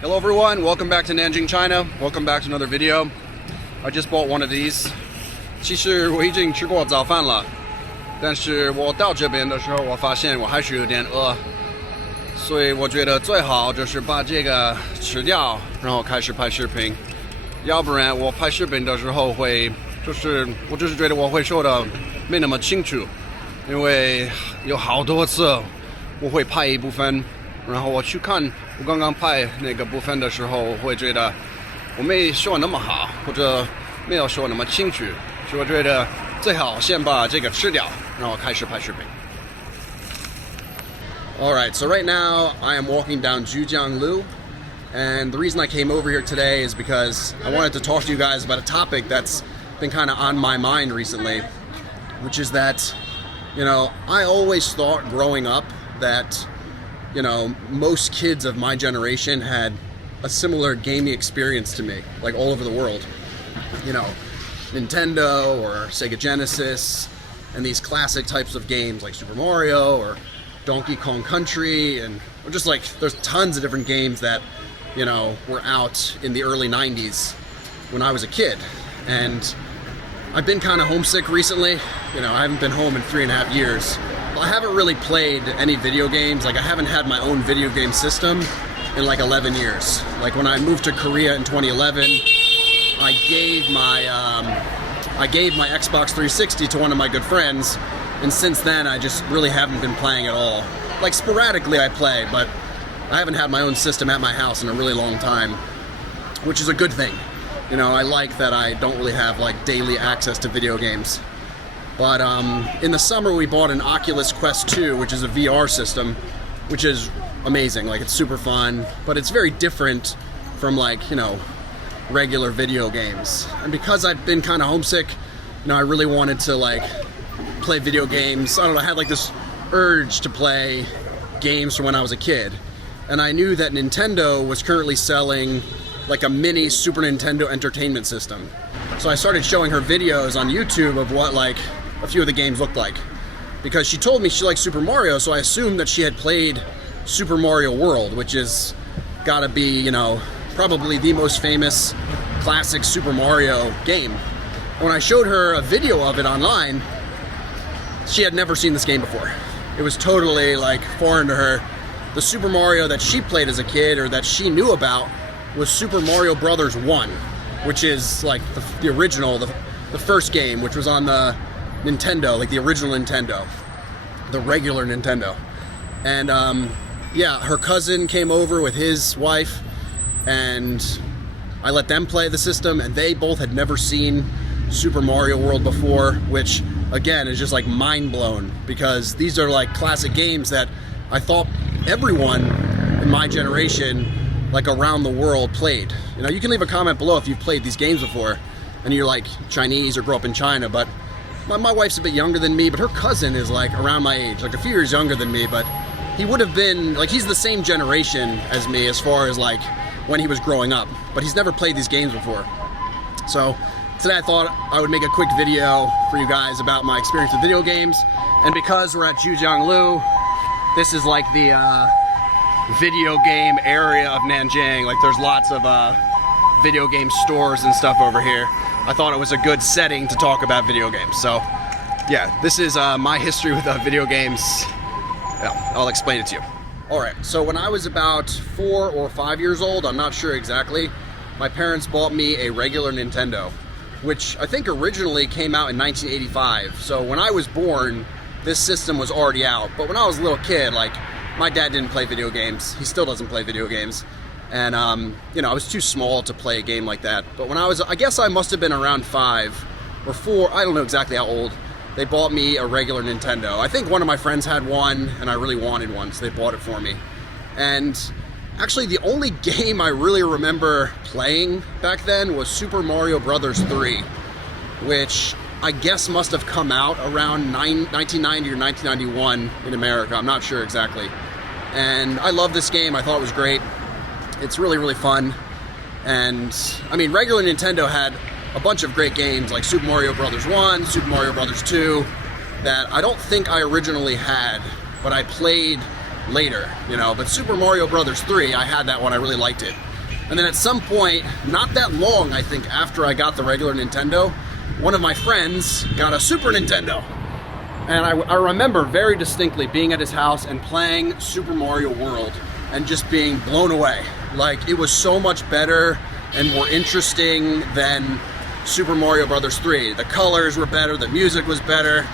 Hello everyone, welcome back to Nanjing, China. Welcome back to another video. I just bought one of these. 其实我已经吃过早饭了，但是我到这边的时候，我发现我还是有点饿，所以我觉得最好就是把这个吃掉，然后开始拍视频。要不然我拍视频的时候会，我就是觉得我会说的没那么清楚，因为有好多次我会拍一部分。然后我去看我刚刚拍那个部分的时候，我会觉得我没说那么好，或者没有说那么清楚，所以我觉得最好先把这个吃掉，然后开始拍视频。Alright, so right now I am walking down Zhujiang Road, and the reason I came over here today is because I wanted to talk to you guys about a topic that's been kind of on my mind recently, which is that, I always thought growing up that most kids of my generation had a similar gaming experience to me, like all over the world. Nintendo or Sega Genesis, and these classic types of games like Super Mario or Donkey Kong Country, and just like there's tons of different games that, were out in the early 90s when I was a kid. And I've been kind of homesick recently. I haven't been home in 3.5 years. I haven't really played any video games. Like, I haven't had my own video game system in like 11 years. Like, when I moved to Korea in 2011, I gave my Xbox 360 to one of my good friends, and since then I just really haven't been playing at all. Like, sporadically I play, but I haven't had my own system at my house in a really long time, which is a good thing. I like that I don't really have like daily access to video games. But in the summer we bought an Oculus Quest 2, which is a VR system, which is amazing. Like, it's super fun, but it's very different from like, regular video games. And because I've been kind of homesick, I really wanted to like play video games. I don't know, I had like this urge to play games from when I was a kid. And I knew that Nintendo was currently selling like a mini Super Nintendo Entertainment System. So I started showing her videos on YouTube of what like a few of the games looked like. Because she told me she liked Super Mario, so I assumed that she had played Super Mario World, which is gotta be, probably the most famous classic Super Mario game. When I showed her a video of it online, she had never seen this game before. It was totally like foreign to her. The Super Mario that she played as a kid, or that she knew about, was Super Mario Brothers 1, which is like the original, the first game, which was on the Nintendo, like the original Nintendo, the regular Nintendo. And her cousin came over with his wife, and I let them play the system, and they both had never seen Super Mario World before, which again is just like mind blown, because these are like classic games that I thought everyone in my generation, like around the world, played. You can leave a comment below if you've played these games before and you're like Chinese or grew up in China, but my wife's a bit younger than me, but her cousin is like around my age, like a few years younger than me, but he would have been, like, he's the same generation as me as far as like when he was growing up, but he's never played these games before. So today I thought I would make a quick video for you guys about my experience with video games, and because we're at Zhujiang Road, this is like the video game area of Nanjing. Like, there's lots of video game stores and stuff over here. I thought it was a good setting to talk about video games. So yeah, this is my history with video games. Yeah, I'll explain it to you. Alright, so when I was about 4 or 5 years old, I'm not sure exactly, my parents bought me a regular Nintendo, which I think originally came out in 1985. So when I was born, this system was already out. But when I was a little kid, like, my dad didn't play video games. He still doesn't play video games. And, I was too small to play a game like that. But when I guess I must have been around 5 or 4, I don't know exactly how old, they bought me a regular Nintendo. I think one of my friends had one, and I really wanted one, so they bought it for me. And actually, the only game I really remember playing back then was Super Mario Brothers 3, which I guess must have come out around 1990 or 1991 in America. I'm not sure exactly. And I love this game. I thought it was great. It's really, really fun. And I mean, regular Nintendo had a bunch of great games like Super Mario Brothers 1, Super Mario Brothers 2, that I don't think I originally had, but I played later, But Super Mario Brothers 3, I had that one, I really liked it. And then at some point, not that long, I think, after I got the regular Nintendo, one of my friends got a Super Nintendo. And I remember very distinctly being at his house and playing Super Mario World and just being blown away. Like, it was so much better and more interesting than Super Mario Bros. 3. The colors were better, the music was better.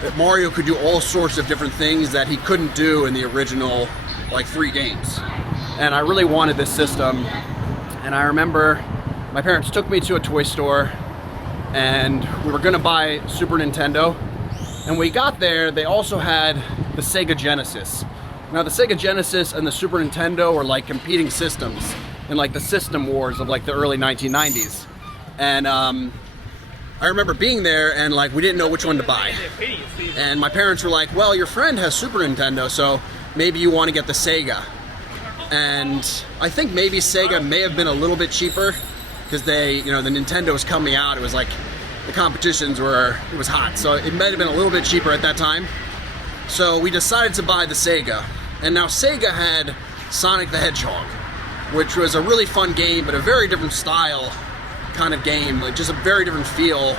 That Mario could do all sorts of different things that he couldn't do in the original, like, 3 games. And I really wanted this system. And I remember my parents took me to a toy store and we were gonna buy Super Nintendo. And when we got there, they also had the Sega Genesis. Now the Sega Genesis and the Super Nintendo were like competing systems in like the system wars of like the early 1990s. And I remember being there and like we didn't know which one to buy. And my parents were like, well, your friend has Super Nintendo, so maybe you want to get the Sega. And I think maybe Sega may have been a little bit cheaper because they, you know, the Nintendo was coming out. It was like the competitions were, it was hot. So it might have been a little bit cheaper at that time. So we decided to buy the Sega. And now Sega had Sonic the Hedgehog, which was a really fun game, but a very different style kind of game, like just a very different feel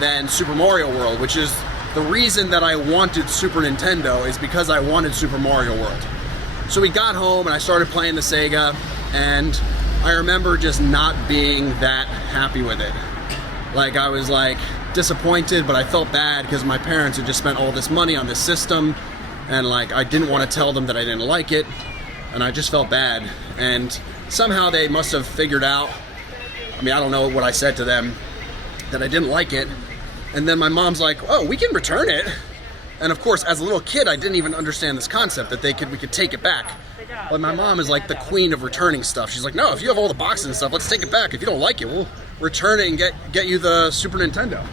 than Super Mario World, which is the reason that I wanted Super Nintendo, is because I wanted Super Mario World. So we got home and I started playing the Sega, and I remember just not being that happy with it. Like, I was like disappointed, but I felt bad because my parents had just spent all this money on this system, and like I didn't want to tell them that I didn't like it, and I just felt bad. And somehow they must have figured out, I mean, I don't know what I said to them, that I didn't like it. And then my mom's like, oh, we can return it. And of course, as a little kid, I didn't even understand this concept that we could take it back. But my mom is like the queen of returning stuff. She's like, no, if you have all the boxes and stuff, let's take it back. If you don't like it, we'll return it and get you the Super Nintendo.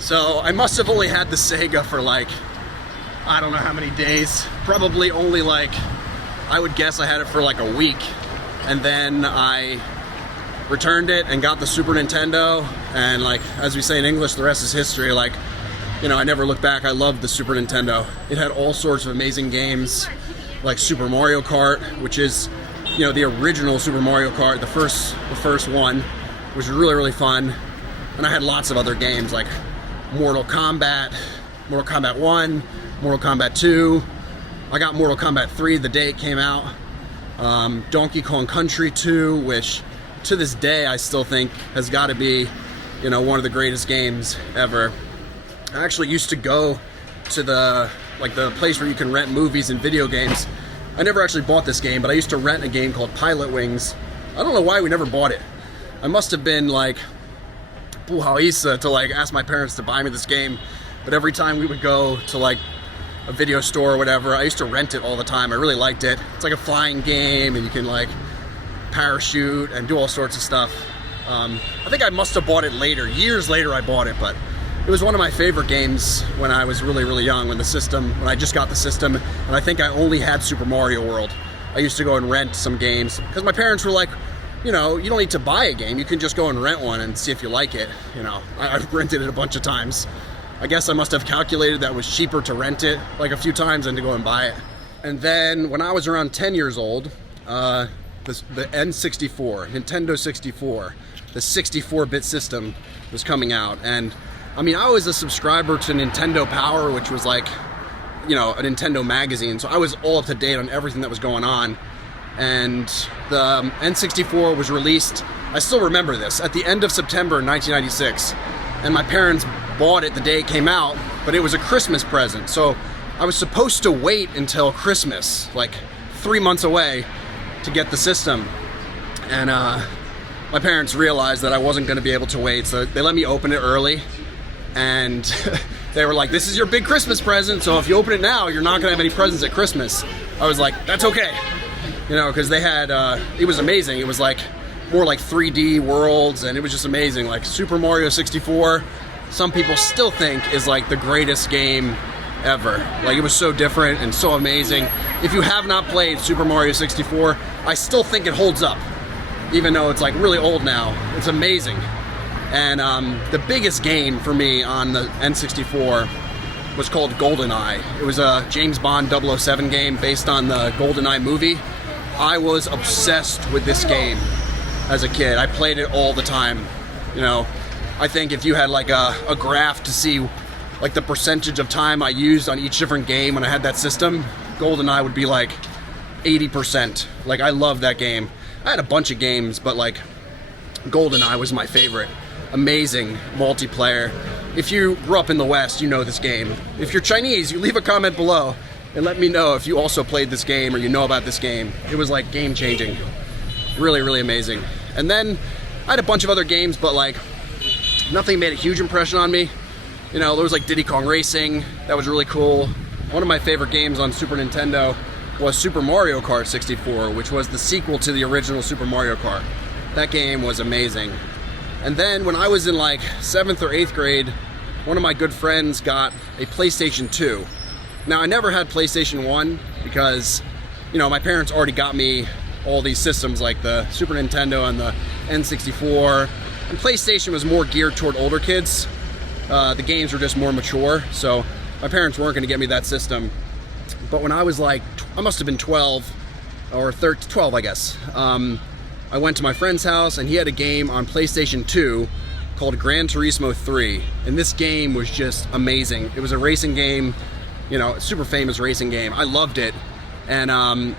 So I must have only had the Sega for like, I don't know how many days. Probably only like, I would guess I had it for like a week. And then I returned it and got the Super Nintendo. And like, as we say in English, the rest is history. Like, you know, I never looked back. I loved the Super Nintendo. It had all sorts of amazing games, like Super Mario Kart, which is, you know, the original Super Mario Kart, the first one, which was really, really fun. And I had lots of other games like Mortal Kombat 1, Mortal Kombat 2. I got Mortal Kombat 3 the day it came out. Donkey Kong Country 2, which to this day I still think has got to be, you know, one of the greatest games ever. I actually used to go to the place where you can rent movies and video games. I never actually bought this game, but I used to rent a game called Pilot Wings. I don't know why we never bought it. I must have been like puhaisa to like ask my parents to buy me this game, but every time we would go to like a video store or whatever, I used to rent it all the time. I really liked it. It's like a flying game and you can like parachute and do all sorts of stuff. I think I must have bought it later, years later I bought it, but it was one of my favorite games when I was really, really young, when I just got the system, and I think I only had Super Mario World. I used to go and rent some games, because my parents were like, you know, you don't need to buy a game, you can just go and rent one and see if you like it. You know, I've rented it a bunch of times. I guess I must have calculated that it was cheaper to rent it like a few times than to go and buy it. And then when I was around 10 years old, the N64, Nintendo 64, the 64-bit system was coming out, and I mean, I was a subscriber to Nintendo Power, which was like, you know, a Nintendo magazine, so I was all up to date on everything that was going on. And the N64 was released, I still remember this, at the end of September 1996. And my parents bought it the day it came out, but it was a Christmas present. So I was supposed to wait until Christmas, like 3 months away, to get the system. And my parents realized that I wasn't going to be able to wait, so they let me open it early. And they were like, this is your big Christmas present, so if you open it now, you're not gonna have any presents at Christmas. I was like, that's okay. You know, because they had, it was amazing. It was like, more like 3D worlds, and it was just amazing. Like Super Mario 64, some people still think is like the greatest game ever. Like, it was so different and so amazing. If you have not played Super Mario 64, I still think it holds up. Even though it's like really old now, it's amazing. And the biggest game for me on the N64 was called Goldeneye. It was a James Bond 007 game based on the Goldeneye movie. I was obsessed with this game. as a kid. I played it all the time. You know, I think if you had like a graph to see like the percentage of time I used on each different game when I had that system, Goldeneye would be like 80%. Like, I love that game. I had a bunch of games, but like Goldeneye was my favorite. Amazing multiplayer. If you grew up in the West, you know this game. If you're Chinese, you leave a comment below and let me know if you also played this game or you know about this game. It was like game changing. Really, really amazing. And then I had a bunch of other games, but like nothing made a huge impression on me. You know, there was like Diddy Kong Racing. That was really cool. One of my favorite games on Super Nintendo was Super Mario Kart 64, which was the sequel to the original Super Mario Kart. That game was amazing. And then when I was in like 7th or 8th grade, one of my good friends got a PlayStation 2. Now, I never had PlayStation 1 because, you know, my parents already got me all these systems like the Super Nintendo and the N64. And PlayStation was more geared toward older kids. The games were just more mature, so my parents weren't going to get me that system. But when I was like, I must have been 12 or 12, I guess. I went to my friend's house and he had a game on PlayStation 2 called Gran Turismo 3. And this game was just amazing. It was a racing game, you know, a super famous racing game. I loved it. And I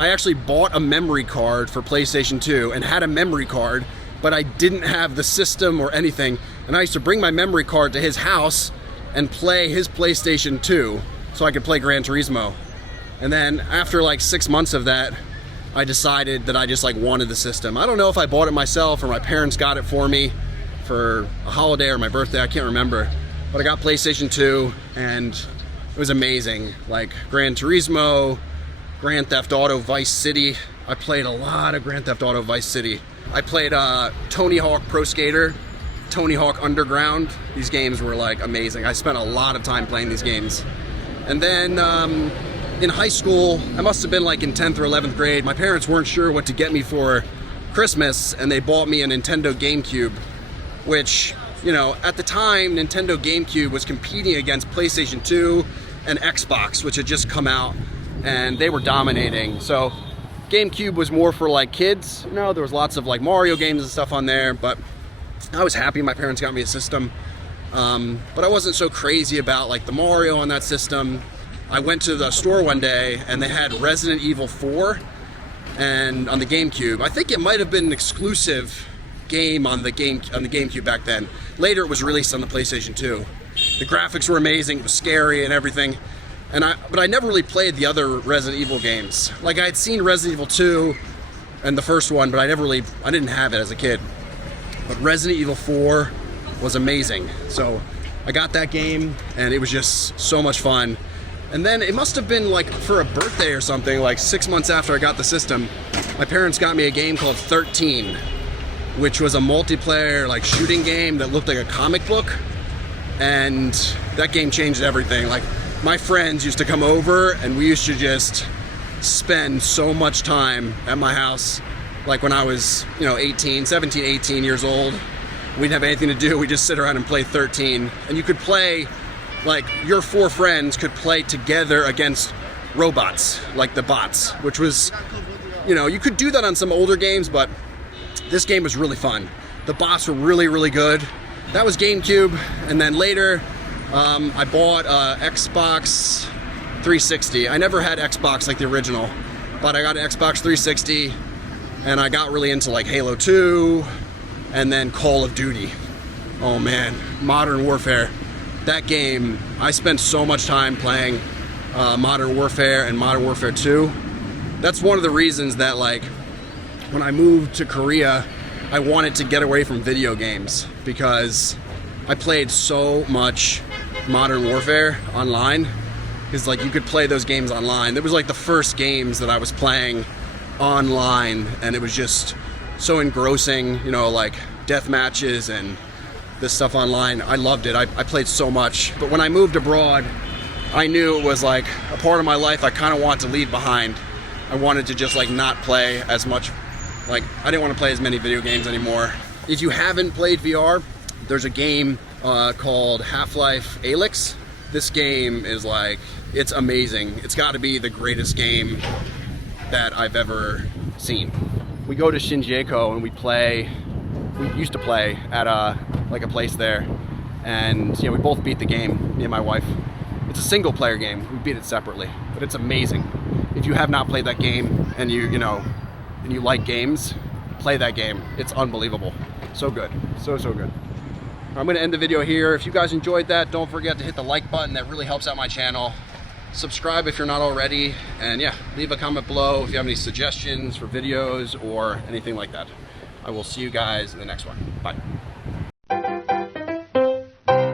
actually bought a memory card for PlayStation 2 and had a memory card, but I didn't have the system or anything. And I used to bring my memory card to his house and play his PlayStation 2 so I could play Gran Turismo. And then after like 6 months of that, I decided that I just like wanted the system. I don't know if I bought it myself or my parents got it for me for a holiday or my birthday, I can't remember. But I got PlayStation 2 and it was amazing. Like Gran Turismo, Grand Theft Auto Vice City. I played a lot of Grand Theft Auto Vice City. I played Tony Hawk Pro Skater, Tony Hawk Underground. These games were like amazing. I spent a lot of time playing these games. And then in high school, I must have been like in 10th or 11th grade, my parents weren't sure what to get me for Christmas and they bought me a Nintendo GameCube, which, you know, at the time, Nintendo GameCube was competing against PlayStation 2 and Xbox, which had just come out, and they were dominating. So GameCube was more for like kids, you know, there was lots of like Mario games and stuff on there, but I was happy my parents got me a system. But I wasn't so crazy about like the Mario on that system. I went to the store one day and they had Resident Evil 4 and on the GameCube. I think it might have been an exclusive game on the GameCube back then. Later it was released on the PlayStation 2. The graphics were amazing, it was scary and everything. But I never really played the other Resident Evil games. Like I had seen Resident Evil 2 and the first one, but I didn't have it as a kid. But Resident Evil 4 was amazing. So I got that game and it was just so much fun. And then it must have been like for a birthday or something, like 6 months after I got the system, my parents got me a game called 13, which was a multiplayer like shooting game that looked like a comic book. And that game changed everything. Like my friends used to come over and we used to just spend so much time at my house. Like when I was, you know, 17, 18 years old, we didn't have anything to do. We just sit around and play 13. And you could play, like your 4 friends could play together against robots, like the bots, which was, you know, you could do that on some older games, but this game was really fun. The bots were really, really good. That was GameCube. And then later, I bought Xbox 360. I never had Xbox like the original, but I got an Xbox 360 and I got really into like Halo 2 and then Call of Duty. Oh man, Modern Warfare. That game, I spent so much time playing Modern Warfare and Modern Warfare 2. That's one of the reasons that like when I moved to Korea, I wanted to get away from video games because I played so much Modern Warfare online. Because like you could play those games online. It was like the first games that I was playing online and it was just so engrossing, you know, like death matches and this stuff online. I loved it. I played so much. But when I moved abroad, I knew it was like a part of my life I kind of wanted to leave behind. I wanted to just like not play as much. Like I didn't want to play as many video games anymore. If you haven't played VR, there's a game called Half-Life Alyx. This game is like, it's amazing. It's got to be the greatest game that I've ever seen. we go to Zhujiang and we used to play at like a place there, and you know, we both beat the game, me and my wife. It's a single player game, we beat it separately, but it's amazing. If you have not played that game and you like games, play that game. It's unbelievable. So good, so good. I'm gonna end the video here. If you guys enjoyed that, don't forget to hit the like button. That really helps out my channel. Subscribe if you're not already, and yeah, leave a comment below if you have any suggestions for videos or anything like that. I will see you guys in the next one. Bye.